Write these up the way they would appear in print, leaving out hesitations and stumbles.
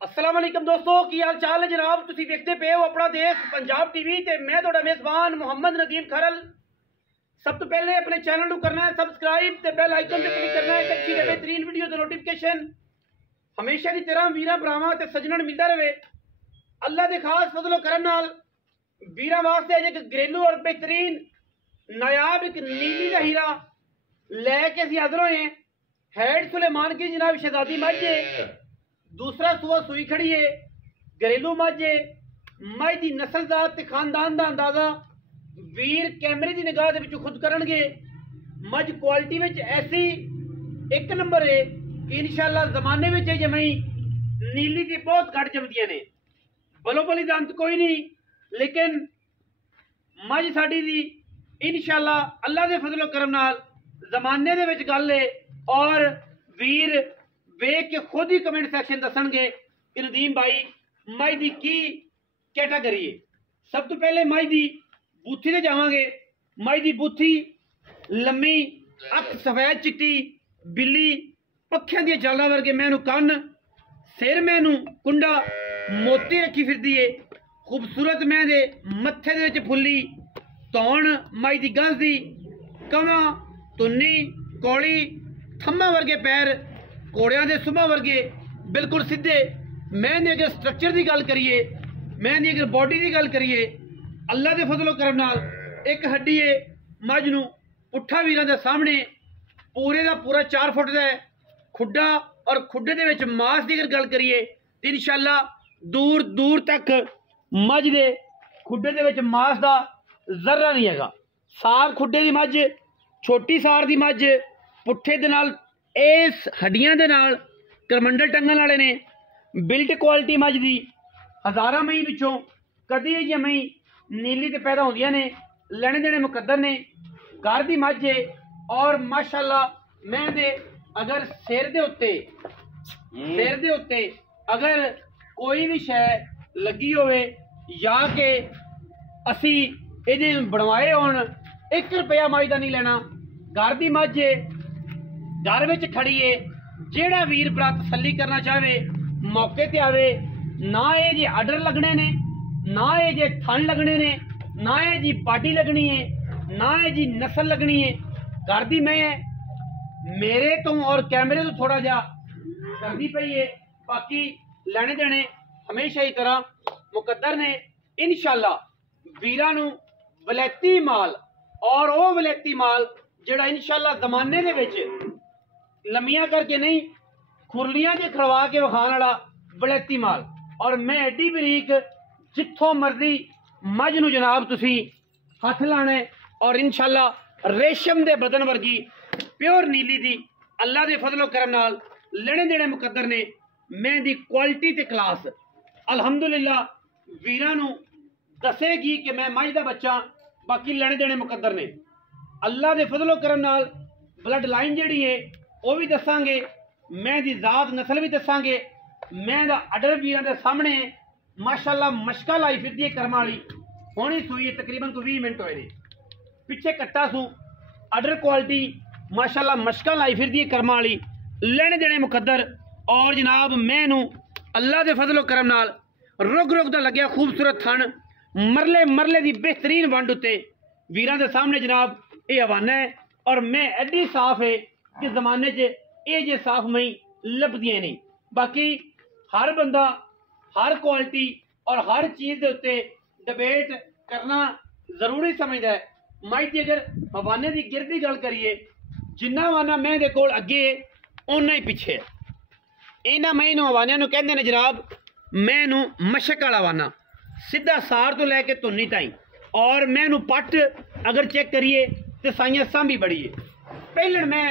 अस्सलाम वालेकुम दोस्तों, की हाल चाल है जनाब। तुसी देखते पे हो अपना देश पंजाब टीवी ते मैं तुहाडा मेज़बान मुहम्मद नदीम खरल। सब तो पहले अपने चैनल को करना है सबसक्राइब ते बेल आइकन ते क्लिक करना है कि अच्छी ते बेहतरीन वीडियो ते नोटिफिकेशन हमेशा की तरह वीरा भरावां ते सज्जनों मिलता रहे। अल्लाह दे खास फजलो करम नाल वीरा वास्ते अज एक घरेलू और बेहतरीन नायाब एक नीली का हीरा लैके असीं हाज़र होए हैं। हैड सुलेमान की जनाब शहजादी मझ है, दूसरा सुआ सुई खड़ी है, घरेलू मझ है। मझ की नस्ल जात ते खानदान का अंदाजा वीर कैमरे की निगाह दे विचों खुद करनगे। मझ क्वालिटी में ऐसी एक नंबर है कि इंशाअल्लाह जमाने में जमई नीली की बहुत घट जमदियां ने। बलो बली का अंत कोई नहीं, लेकिन मझ साडी दी इंशाअल्लाह अल्लाह के फजलो करम नाल जमाने दे विच गल है। और वीर वेख के खुद ही कमेंट सैक्शन दसणगे कि नदीम भाई मझ की की कैटागरी है। सब तो पहले मझ की बूथी से जावांगे। मझ की बूथी लम्मी, अख सफेद चिट्टी, बिल्ली, पक्खियां दी जाला वर्गे मैनू कन्न, सिर मैनू कुंडा, मोती रखी फिरदी है। खूबसूरत मैं दे मत्थे दे विच फुल्ली, तौण मझ की गंज दी, कवां, तुन्नी, कौड़ी, थम्मा वर्गे पैर, घोड़ियां दे सुबह वर्गे बिल्कुल सीधे। मैं अगर स्ट्रक्चर की गल करिए, मैं अगर बॉडी की गल करिए, अल्लाह के फजलो करम नाल एक हड्डी है मझ नूं पुट्ठा वीरां दे सामने पूरे का पूरा 4 फुट का है खुड्डा। और खुड्डे दे विच मास की अगर गल करिए तो इंशाअल्लाह दूर दूर तक मझ दे खुड्डे दे विच मास का जर्रा नहीं हैगा। सार खुड्डे की मझ, छोटी सार की मझ, पुट्ठे दे नाल इस हड्डियां दे नाल करमंडल टंगन वाले ने। बिल्ट क्वालिटी मझ दी हज़ारां मई विचों कदी ये मई नीली ते पैदा होंदियां ने। लेने देने मुकद्दर ने, घर दी मझ है। और माशाअल्लाह मैं दे अगर सिर दे उत्ते अगर कोई भी शय लगी होवे या कि असी इहदे बनवाए होण, 1 रुपया मझ दा नहीं लेना। घर दी मझ है, घर में खड़ी है। जेड़ा वीर भरा तसल्ली करना चाहे मौके ते आवे। ना ये जे आर्डर लगने ने, ना ये जे थन लगने ने, ना ये जी बाडी लगनी है, ना ये जी नस्ल लगनी है। घर दी मैं है, मेरे तो और कैमरे तो थोड़ा जा करदी पई है। बाकी लेने देने हमेशा ही तरह मुकद्दर ने। इंशाअल्लाह वीरां नूं वलैती माल, और वो वलैती माल जेड़ा इंशाअल्लाह जमाने दे विच लम्मियां करके नहीं, खुरलियां जे खड़वा के विखाण वाला वलैती माल। और मैं एडी बरीक जिथों मर्जी मझ नूं जनाब तुसी हथ लाने। और इंशाअल्लाह रेशम दे बदन वर्गी प्योर नीली दी अल्लाह दे फजलो करम नाल लेने देने मुकद्दर ने। मैं दी क्वालिटी ते क्लास अल्हम्दुलिल्लाह वीरां नूं दसेगी कि मैं मझ दा बच्चा। बाकी लेने देने मुकद्दर ने अल्लाह दे फजलो करम नाल। ब्लड लाइन जिहड़ी है वो भी दसांगे, मैं दी जात नस्ल भी दसांगे। मैं दा अडर वीरां दे सामने माशाअल्लाह मशका लाई फिरदी है करम वाली। होनी सूई है तकरीबन कोई 20 मिनट होए ने। पिछे कट्टा सू अडर क्वालिटी माशाअल्लाह मशका लाई फिरदी है करम वाली। लेने देने मुकद्दर। और जनाब मैनू अल्लाह दे फजलो करम नाल रुग रुग दा लग्या खूबसूरत थन, मरले मरले दी बेहतरीन वंड उत्ते वीरां दे सामने जनाब ये हवाना है। और मैं एडी साफ है कि जमाने च ये जे साफ मई लभदियां नहीं। बाकी हर बंदा हर क्वालिटी और हर चीज़ के उत्ते डिबेट करना जरूरी समझदा है। मई की अगर हवाने की गिरदी गल करिए, जिन्ना वाना मैं दे कोल अगे उन्ना ही पिछे है। इन्हां मई नूं हवानियां नूं कहंदे ने जनाब मैनू मशक वाला वाना, सीधा सार तो लैके धुन्नी ताई। और मैनू पट अगर चेक करिए तो साइयां सांभी बड़ी है। पहले मैं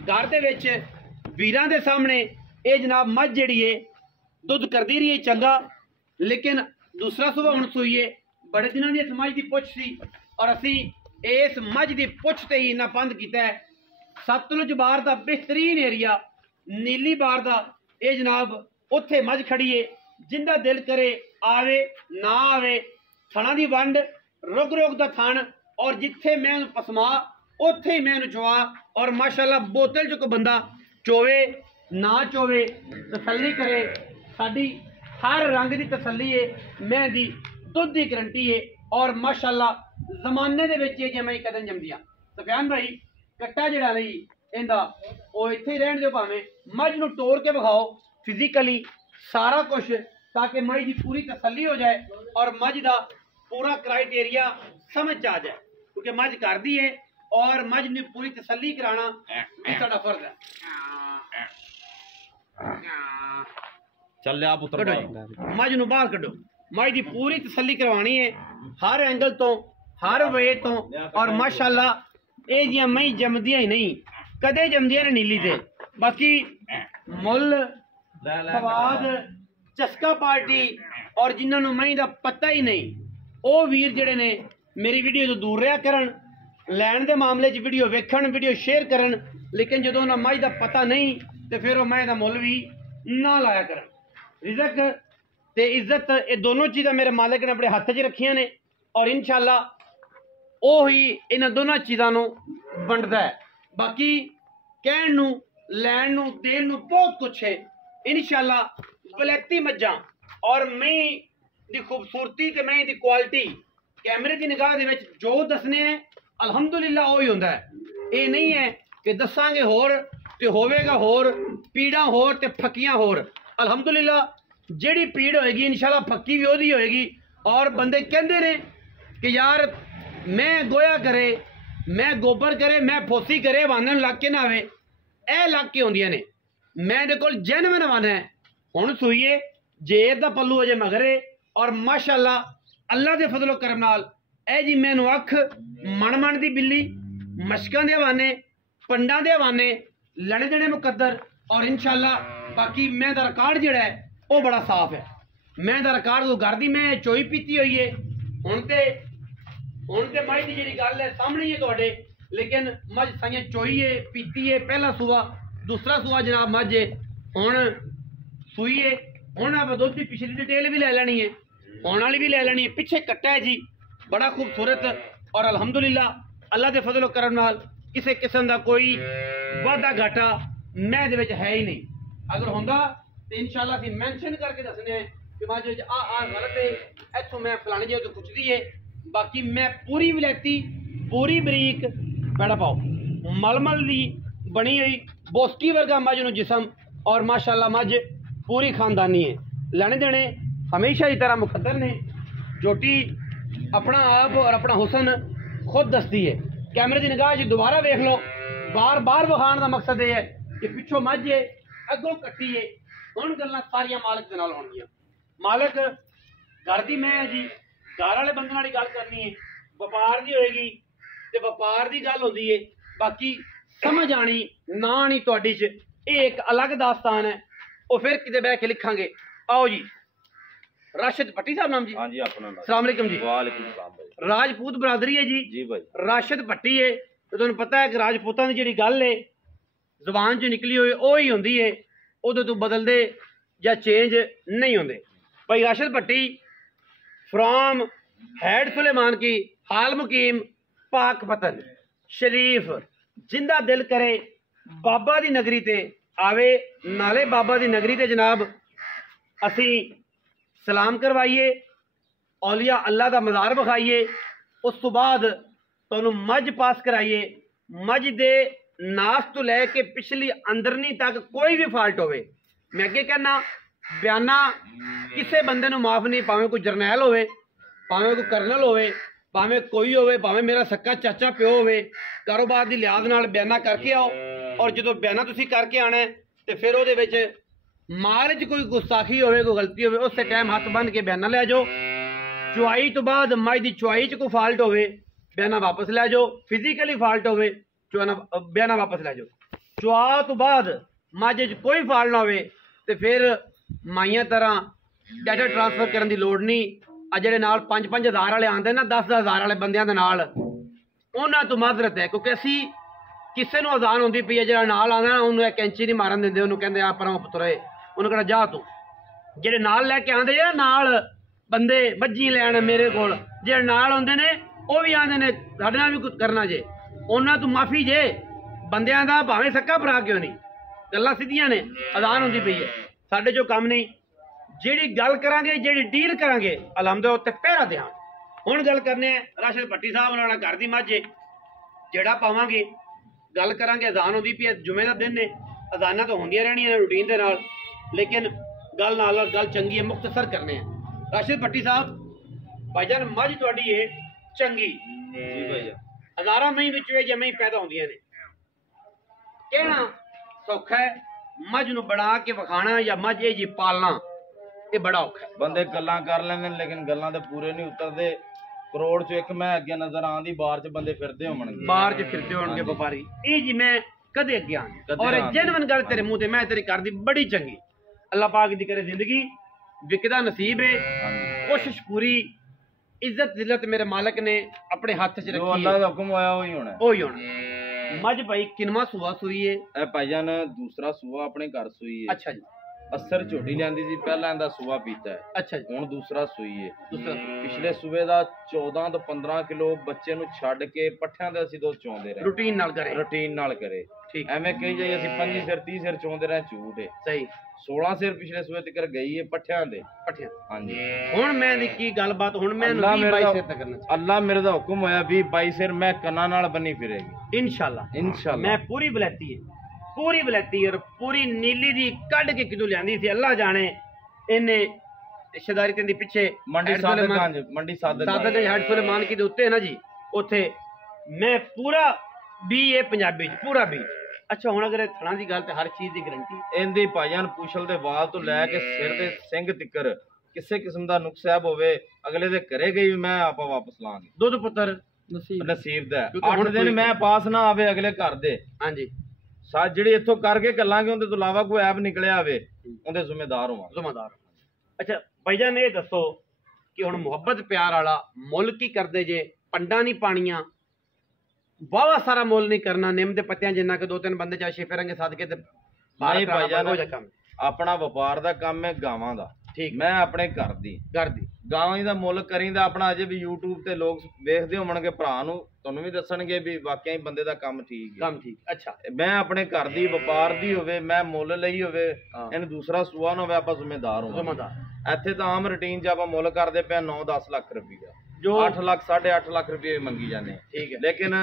घर दे विच वीरां दे सामने ये जनाब मझ जिहड़ी है दुध करदी रही है चंगा। लेकिन दूसरा सुबह हुण सूई है, बड़े दिनों की इस मझ की पुछ सी और असी इस मझ की पुछ ते ही इन्ना बंद किया है। सतलुज बार का बेहतरीन एरिया नीली बार का ये जनाब उत्थे मझ खड़ी है। जिंदा दिल करे आवे ना आवे। थणा की वंड रुग रुग का थण, और जिथे मैं पसमा उत्थे ही मैं चुआ। और माशाअल्लाह बोतल चो कोई बंदा चोवे ना चोवे तसल्ली करे। साडी हर रंग की तसल्ली है, मैं दी दुध की गारंटी है और माशाअल्लाह जमाने दे विच ये मैं कदम जमदियां। सफियान भाई कट्टा जिहड़ा नहीं इंदा वो इत्थे ही रहण दिओ, भावें मझ नूं तोड़ के विखाओ फिजिकली सारा कुछ, ताकि मझ की पूरी तसल्ली हो जाए और मझ का पूरा क्राइटेरिया समझ आ जाए, क्योंकि मझ कर दी है और मझ ने पूरी तसल्ली कराना साडा फर्ज है। चल आप उतर मझ नूं बाहर कड्डो, मझ की पूरी तसल्ली करवानी है हर एंगल तो, हर वे तो। और माशाअल्लाह ये जियां मई जमदियां ही नहीं, कदे जमदियां ने नीली ते। बाकी मुल स्वाद चस्का पार्टी और जिन्होंने मई का पता ही नहीं, वो वीर जिहड़े ने मेरी वीडियो तो दूर रहा करन, लैन के मामले च वीडियो वेखण, वीडियो शेयर करन, लेकिन जो उन्हें मई का पता नहीं तो फिर वो मैं मुल भी ना लाया करन। रिजक ते इज्जत ये दोनों चीज़ां मेरे मालिक ने अपने हत्थ च रखियां ने और इंशाअल्लाह वो ही इन्हां दोनों चीज़ां नूं वंडदा है। बाकी कहण नूं लैण नूं देण नूं बहुत कुछ है। इंशाअल्लाह वलैती मज्जां और मई दी खूबसूरती ते मई दी क्वालिटी कैमरे की निगाह दे विच जो दसने हैं अल्हम्दुलिल्लाह वही हुंदा है। ये नहीं है कि दसांगे होर ते होवेगा होर, पीड़ा होर ते फक्कियां होर। अल्हम्दुलिल्लाह जेड़ी पीड़ होएगी इंशाअल्लाह फक्की भी ओदी होएगी। और बंदे कहंदे ने कि यार मैं गोया करे, मैं गोबर करे, मैं फोसी करे, वाने लग के ना आवे, ए लग के होंदियां ने। मैं दे कोल जेनवन वन है, हुण सुईए जेर दा पल्लू अजे मगरे और माशाअल्लाह अल्लाह दे फजलो करम नाल ए जी मैनू अख मन दी बिल्ली, मशकां दे हवाने, पंडां दे हवाने, लड़े देने मुकद्दर। और इंशाअल्लाह बाकी मैं दा रिकॉर्ड जिहड़ा है वो बड़ा साफ है। मैं दा रिकॉर्ड को घर दी मैं चोई पीती हुई है। हुण ते मई दी जिहड़ी गल है सामने ही है तुहाडे, लेकिन मझ साइयां चोई है, पीती है, पहला सूआ, दूसरा सूआ जनाब मझ है, हुण सूई है। हुण आप दुध की पिछली डिटेल भी ले लेनी है, होने वाली भी ले लेनी है। पिछे कट्टा है जी बड़ा खूबसूरत और अल्हम्दुलिल्लाह अल्लाह के फजलो करम नाल किसी किस्म का कोई वाधा घाटा मैं दे विच है ही नहीं। अगर होंदा तो इंशाअल्लाह असीं मैंशन करके दसने हैं कि मझ विच आ गलत है, इत्थों मैं फलाने जे तो पुछदी है। बाकी मैं पूरी विलैती, पूरी बरीक पैड़ा पाओ मलमल दी बनी हुई बोस्की वर्गा मझ नूं जिसम और माशाअल्लाह मझ पूरी खानदानी है। लेने देने हमेशा की तरह मुकद्दर ने। जोटी अपना आप और अपना हुसन खुद दसती है। कैमरे की निगाह च दोबारा वेख लो, बार बार विखाण का मकसद यह है कि पिछों मझ है, अगों कट्टी है। हुण गल्लां सारियां मालिक दे नाल होणगीਆਂ। मालिक घर दी मैं है जी, घर वाले बंदे नाल गल करनी है, व्यापार दी होएगी ते व्यापार दी गल होंदी है। बाकी समझ आनी ना आनी तुहाडी च ये एक अलग दास्तान है, वो फिर किते बैठ के लिखांगे। आओ जी राशिद भट्टी साहब नाम जी। हाँ जी अपना अस्सलाम वालेकुम जी। वालेकुम सलाम भाई। राजपूत बरादरी है जी भाई। राशिद भट्टी है तो तुहानूं पता है कि राजपूतां दी जिहड़ी गल है जुबान चों निकली होए वो ही हुंदी है, उहदे तो बदलदे या चेंज नहीं होंदे। भाई राशिद भट्टी फ्रॉम हैड सुलेमान की हाल मुकीम पाक पतन शरीफ, जिंदा दिल करे बाबा दी नगरी ते आवे, नाले बाबा दी नगरी ते जनाब असी सलाम करवाइए, औलिया अल्लाह का मज़ार विखाइए, उस तो बाद तुहानूं मझ पास कराइए। मझ दे नास तो लैके पिछली अंदरनी तक कोई भी फॉल्ट होवे, मैं अगे कहना बयाना किसी बंदे नूं माफ़ नहीं, भावें कोई जरनैल होवे, भावें कोई करनल होवे, भावें कोई होवे, भावें मेरा सक्का चाचा प्यो होवे, कारोबार की लिहाज नाल बयाना करके आओ। और जो बयाना तुसीं करके आना है तो फिर उहदे विच माल च कोई गुस्ताखी होवे, कोई गलती होवे, उस टाइम हथ बन के बयाना लै जाओ। चुआई तो बाद मझ की चुआई च कोई फॉल्ट होवे बयाना वापस लै जाओ, फिजिकली फॉल्ट होवे बयाना वापस लै जाओ। चुआ तो बाद मझ च कोई फॉल्ट ना होवे तो फिर माइया तरह डाटा ट्रांसफर करने की लोड़ नहीं। आ जिहड़े नाल 5-5 हज़ार वाले आंदे ना, 10-10 हज़ार वाले बंदियां दे नाल उन्हां तो माजरत है, क्योंकि असी किसी नूं अजान होंदी पई है, जिहड़ा नाल आंदा ना उन्होंने एक कैंची नहीं मारन दिंदे, उन्होंने कहंदे आ परां पुत्तरे, उन्होंने कहना जा तू। जिहड़े नाल लैके आंदे ना नाल बंदे मज्जी लैन मेरे कोल, जिहड़े नाल आंदे ने वो भी आंदे ने साडे नाल भी कुछ करना जे, उन्हां तो माफी जे। बंदियां दा भावें सक्का भरा क्यों नहीं, गल्लां सीधियां ने, अजान होंदी पई है, साडे जो काम नहीं। ਜਿਹੜੀ ਗੱਲ ਕਰਾਂਗੇ ਜਿਹੜੀ ਡੀਲ ਕਰਾਂਗੇ ਅਲਹਮਦ ਉੱਤੇ ਪਹਿਰਾ ਦਿਆਂ। ਹੁਣ ਗੱਲ ਕਰਨੇ ਆ ਰਾਸ਼ਦ ਭੱਟੀ ਸਾਹਿਬ ਨਾਲ ਘਰ ਦੀ ਮੱਝ ਜਿਹੜਾ ਪਾਵਾਂਗੇ ਗੱਲ ਕਰਾਂਗੇ। ਅਜ਼ਾਨ ਹੁੰਦੀ ਪਈ ਜੁਮੇ ਦਾ ਦਿਨ ਨੇ ਅਜ਼ਾਨਾਂ ਤਾਂ ਹੁੰਦੀਆਂ ਰਹਿਣੀਆਂ ਰੂਟੀਨ ਦੇ ਨਾਲ ਲੇਕਿਨ ਗੱਲ ਨਾਲ ਗੱਲ ਚੰਗੀ ਹੈ ਮੁਖਤਸਰ ਕਰਨੇ ਆ। ਰਾਸ਼ਦ ਭੱਟੀ ਸਾਹਿਬ ਭਾਈਜਾਨ ਮੱਝ ਤੁਹਾਡੀ ਇਹ ਚੰਗੀ ਜੀ ਭਾਈਆ ਹਜ਼ਾਰਾਂ ਮਹੀਂ ਵਿੱਚ ਇਹ ਜਮੇ ਪੈਦਾ ਹੁੰਦੀਆਂ ਨੇ ਕਹਿਣਾ ਸੌਖਾ ਹੈ ਮੱਝ ਨੂੰ ਬਣਾ ਕੇ ਵਿਖਾਣਾ ਜਾਂ ਮੱਝ ਇਹ ਜੀ ਪਾਲਣਾ ਇਹ ਬੜਾ ਔਖਾ ਹੈ। ਬੰਦੇ ਗੱਲਾਂ ਕਰ ਲੈਂਦੇ ਨੇ ਲੇਕਿਨ ਗੱਲਾਂ ਤੇ ਪੂਰੇ ਨਹੀਂ ਉਤਰਦੇ। ਕਰੋੜ ਚ ਇੱਕ ਮੈਂ ਅੱਗੇ ਨਜ਼ਰ ਆਂਦੀ ਬਾਹਰ ਚ ਬੰਦੇ ਫਿਰਦੇ ਹੋਣਗੇ ਬਾਹਰ ਚ ਫਿਰਦੇ ਹੋਣਗੇ ਵਪਾਰੀ ਇਹ ਜੀ ਮੈਂ ਕਦੇ ਅੱਗੇ ਆਂਦੀ ਔਰ ਜੈਨੂਇਨ ਗੱਲ ਤੇਰੇ ਮੂੰਹ ਤੇ ਮੈਂ ਤੇਰੀ ਕਰਦੀ ਬੜੀ ਚੰਗੀ। ਅੱਲਾਹ ਪਾਕ ਦੀ ਕਰੇ ਜ਼ਿੰਦਗੀ ਵਿਕਦਾ ਨਸੀਬ ਹੈ ਕੋਸ਼ਿਸ਼ ਪੂਰੀ ਇੱਜ਼ਤ ਜ਼ਿਲਤ ਮੇਰੇ ਮਾਲਕ ਨੇ ਆਪਣੇ ਹੱਥ 'ਚ ਰੱਖੀ ਜੋ ਅੱਲਾਹ ਦਾ ਹੁਕਮ ਹੋਇਆ ਉਹੀ ਹੋਣਾ ਉਹੀ ਹੋਣਾ। ਮੱਝ ਭਾਈ ਕਿੰਨਵਾਂ ਸੂਆ ਸੂਈ ਏ? ਇਹ ਭਾਈਜਾਨ ਦੂਸਰਾ ਸੂਆ ਆਪਣੇ ਘਰ ਸੂਈ ਹੈ। ਅੱਛਾ ਜੀ ਅਸਰ ਝੋਟੀ ਲੈਂਦੀ ਸੀ ਪਹਿਲਾਂ ਇਹਦਾ ਸੂਆ ਪੀਤਾ ਹੈ ਅੱਛਾ ਜੀ ਹੁਣ ਦੂਸਰਾ ਸੂਈ ਹੈ। ਦੂਸਰਾ ਪਿਛਲੇ ਸੂਏ ਦਾ 14 ਤੋਂ 15 ਕਿਲੋ ਬੱਚੇ ਨੂੰ ਛੱਡ ਕੇ ਪੱਠਿਆਂ ਦੇ ਅਸੀਂ ਦੋ ਚੋਂਦੇ ਰਹੇ ਰੂਟੀਨ ਨਾਲ ਕਰੇ ਰੂਟੀਨ ਨਾਲ ਕਰੇ। ਠੀਕ ਐਵੇਂ ਕਹੀ ਜਾਈ ਅਸੀਂ 25 ਸਿਰ 30 ਸਿਰ ਚੋਂਦੇ ਰਹੇ ਝੂਠ ਹੈ। ਸਹੀ 16 ਸਿਰ ਪਿਛਲੇ ਸੂਏ ਤੱਕ ਗਈ ਹੈ ਪੱਠਿਆਂ ਦੇ। ਪੱਠਿਆਂ ਹਾਂਜੀ ਹੁਣ ਮੈਂ ਦੀ ਕੀ ਗੱਲਬਾਤ ਹੁਣ ਮੈਂ ਅੱਲਾ 20 22 ਸਿਰ ਤੱਕ ਕਰਨਾ ਅੱਲਾਹ ਮੇਰੇ ਦਾ ਹੁਕਮ ਹੋਇਆ 20 22 ਸਿਰ ਮੈਂ ਕੰਨਾਂ ਨਾਲ ਬੰਨੀ ਫਿਰੇਗੀ ਇਨਸ਼ਾਅੱਲਾ। ਇਨਸ਼ਾਅੱਲਾ ਮੈਂ ਪੂਰੀ ਬਲੈਤੀ ਹੈ ਪੂਰੀ ਬਲੈਤੀ ਔਰ ਪੂਰੀ ਨੀਲੀ ਦੀ ਕੱਢ ਕੇ ਕਿਦੋਂ ਲਿਆਂਦੀ ਸੀ ਅੱਲਾ ਜਾਣੇ ਇਹਨੇ ਰਿਸ਼ਤੇਦਾਰੀ ਤੇ ਦੀ ਪਿੱਛੇ ਮੰਡੀ ਸਾਦਗੰਜ ਮੰਡੀ ਸਾਦਗੰਜ ਹੈਡ ਸੁਲੇਮਾਨ ਕੀ ਦੇ ਉੱਤੇ ਹੈ ਨਾ ਜੀ ਉੱਥੇ ਮੈਂ ਪੂਰਾ ਵੀ ਇਹ ਪੰਜਾਬੀ ਚ ਪੂਰਾ ਵੀ। ਅੱਛਾ ਹੁਣ ਅਗਰ ਥਣਾ ਦੀ ਗੱਲ ਤੇ ਹਰ ਚੀਜ਼ ਦੀ ਗਰੰਟੀ ਇਹਦੀ ਭਾਈਆਂ ਪੁਛਲ ਦੇ ਵਾਲ ਤੋਂ ਲੈ ਕੇ ਸਿਰ ਦੇ ਸਿੰਘ ਤਿੱਕਰ ਕਿਸੇ ਕਿਸਮ ਦਾ ਨੁਕਸਾਬ ਹੋਵੇ ਅਗਲੇ ਦੇ ਘਰੇ ਗਈ ਮੈਂ ਆਪਾਂ ਵਾਪਸ ਲਾਂਗੇ। ਦੁੱਧ ਪੁੱਤਰ ਨਸੀਬ ਦਾ ਕਿਉਂਕਿ 8 ਹੁਣ ਦਿਨ ਮੈਂ ਪਾਸ ਨਾ ਆਵੇ ਅਗਲੇ ਘਰ ਦੇ ਹਾਂਜੀ ਜਿਹੜੀ ਇੱਥੋਂ ਕਰਕੇ ਕੱਲਾਂਗੇ ਉਹਦੇ ਤੋਂ ਇਲਾਵਾ ਕੋਈ ਐਬ ਨਿਕਲਿਆ ਆਵੇ ਉਹਦੇ ਜ਼ਿੰਮੇਦਾਰ ਹੋਵਾਂ ਜ਼ਿੰਮੇਦਾਰ। ਅੱਛਾ ਭਾਈਜਾਨ ਇਹ ਦੱਸੋ ਕਿ ਹੁਣ ਮੁਹੱਬਤ ਪਿਆਰ ਵਾਲਾ ਮੁੱਲ ਕੀ ਕਰਦੇ ਜੇ ਪੰਡਾਂ ਨਹੀਂ ਪਾਣੀਆਂ ਵਾਵਾ ਸਾਰਾ ਮੁੱਲ ਨਹੀਂ ਕਰਨਾ ਨਿੰਮ ਦੇ ਪੱਤਿਆਂ ਜਿੰਨਾ ਕਿ 2-3 ਬੰਦੇ ਚਾਸ਼ੇ ਫਿਰਾਂਗੇ ਸਦਕੇ ਤੇ ਨਹੀਂ ਭਾਈਜਾਨ ਹੋ ਜਾ ਕੰਮ ਆਪਣਾ ਵਪਾਰ ਦਾ ਕੰਮ ਹੈ ਗਾਵਾਂ ਦਾ। ਠੀਕ ਮੈਂ ਆਪਣੇ ਘਰ ਦੀ ਗਾਵਾਂ ਦਾ ਮੁੱਲ ਕਰੀਂਦਾ ਆਪਣਾ। ਅਜੇ ਵੀ YouTube ਤੇ ਲੋਕ ਵੇਖਦੇ ਹੋਣਗੇ ਭਰਾ ਨੂੰ ਤੁਹਾਨੂੰ ਵੀ ਦੱਸਣਗੇ ਵੀ ਵਾਕਿਆ ਹੀ ਬੰਦੇ ਦਾ ਕੰਮ ਠੀਕ ਹੈ ਕੰਮ ਠੀਕ। ਅੱਛਾ ਮੈਂ ਆਪਣੇ ਘਰ ਦੀ ਵਪਾਰ ਦੀ ਹੋਵੇ ਮੈਂ ਮੁੱਲ ਲਈ ਹੋਵੇ ਇਹਨੂੰ ਦੂਸਰਾ ਸੂਆ ਨਾ ਹੋਵੇ ਆਪਾਂ ਜ਼ਿੰਮੇਦਾਰ ਹੋਵਾਂ। ਇੱਥੇ ਤਾਂ ਆਮ ਰੂਟੀਨ 'ਚ ਆਪਾਂ ਮੁੱਲ ਕਰਦੇ ਪਏ 9-10 ਲੱਖ ਰੁਪਈਆ ਜੋ 8 ਲੱਖ 8.5 ਲੱਖ ਰੁਪਏ ਮੰਗੀ ਜਾਂਦੇ ਠੀਕ ਹੈ ਲੇਕਿਨ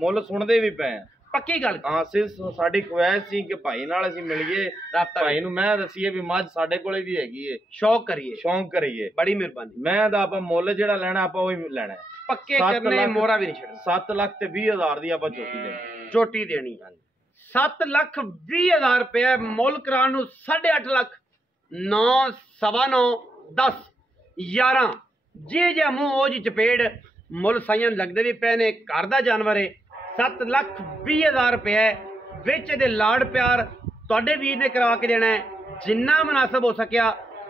ਮੁੱਲ ਸੁਣਦੇ ਵੀ ਪਏ ਆ। ਪੱਕੀ ਗੱਲ ਹਾਂ ਸਾਡੀ ਖੁਆਇਸ਼ ਸੀ ਕਿ ਭਾਈ ਨਾਲ ਅਸੀਂ ਮਿਲੀਏ ਭਾਈ ਨੂੰ ਮੈਂ ਦੱਸੀਏ ਵੀ ਮੱਝ ਸਾਡੇ ਕੋਲੇ ਵੀ ਹੈਗੀ ਏ ਸ਼ੌਂਕ ਕਰੀਏ ਬੜੀ ਮਿਹਰਬਾਨੀ। ਮੈਂ ਤਾਂ ਆਪਾਂ ਮੁੱਲ ਜਿਹੜਾ ਲੈਣਾ ਆਪਾਂ ਉਹੀ ਲੈਣਾ ਪੱਕੇ ਕਰਨੇ ਮੋਰਾ ਵੀ ਨਹੀਂ ਛੱਡਣਾ। 7 ਲੱਖ ਤੇ 20,000 ਦੀ ਆਪਾਂ ਚੋਟੀ ਦੇਣੀ 7 ਲੱਖ 20,000 ਰੁਪਏ ਮੁੱਲ ਕਰਾਉਣ ਨੂੰ 8.5 ਲੱਖ 9 ਸਵਾ 9 10 11 ਜੇ ਮੂੰਹ ਉਹ ਜੀ ਚਪੇੜ ਮੁੱਲ ਸਾਈਆਂ ਲੱਗਦੇ ਵੀ ਪਏ ਨੇ ਘਰ ਦਾ ਜਾਨਵਰ ਏ 7 ਲੱਖ 20,000 ਰੁਪਏ ਵਿੱਚ ਇਹਦੇ ਲਾੜ ਪਿਆਰ ਤੁਹਾਡੇ ਵੀਰ ਨੇ ਕਰਵਾ ਕੇ ਦੇਣਾ ਹੈ ਜਿੰਨਾ ਮੁਨਾਸਬ ਹੋ ਸਕਿਆ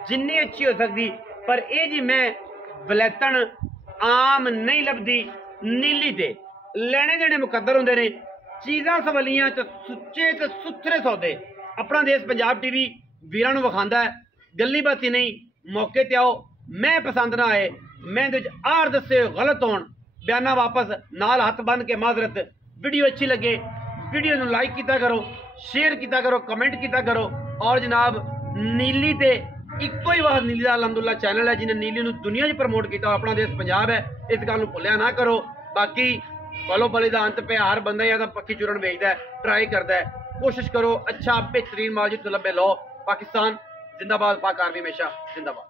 ਜਿੰਨੀ ਅੱਛੀ ਹੋ ਸਕਦੀ। ਪਰ ਇਹ ਜੀ ਮੈਂ ਬਲੈਤਣ ਆਮ ਨਹੀਂ ਲੱਭਦੀ ਨੀਲੀ ਤੇ ਲੈਣੇ ਦੇਣੇ ਮੁਕੱਦਰ ਹੁੰਦੇ ਨੇ ਚੀਜ਼ਾਂ ਸਵਲੀਆਂ ਚ ਸੁੱਚੇ ਤੇ ਸੁਥਰੇ ਸੌਦੇ। ਆਪਣਾ ਦੇਸ਼ ਪੰਜਾਬ ਟੀਵੀ ਵੀਰਾਂ ਨੂੰ ਵਿਖਾਉਂਦਾ ਹੈ ਗੱਲੀ ਬਾਤੀ ਨਹੀਂ ਮੌਕੇ ਤੇ ਆਓ ਮੈਂ ਪਸੰਦ ਨਾ ਆਏ ਮੈਂ ਇਹਦੇ ਚ ਆਰ ਦੱਸੇ ਗਲਤ ਹੋਣ ਬਿਆਨਾ ਵਾਪਸ ਨਾਲ ਹੱਥ ਬੰਨ ਕੇ ਮਾਜ਼ਰਤ। ਵੀਡੀਓ ਅੱਛੀ लगे वीडियो ਨੂੰ लाइक किया करो शेयर किया करो कमेंट किया करो और जनाब नीली ते इको ही वार नीली का अलहमदुल्ला चैनल है जिन्हें नीली ਨੂੰ दुनिया 'ਚ प्रमोट किया अपना देश पंजाब है इस गल भुलिया ना करो। बाकी फलो फली का अंत पे हर बंदा या तो पक्की चूरन बेचता है ट्राई करता है कोशिश करो अच्छा बेहतरीन माल जितों लभे लो। पाकिस्तान जिंदाबाद पाक आर्मी हमेशा जिंदाबाद।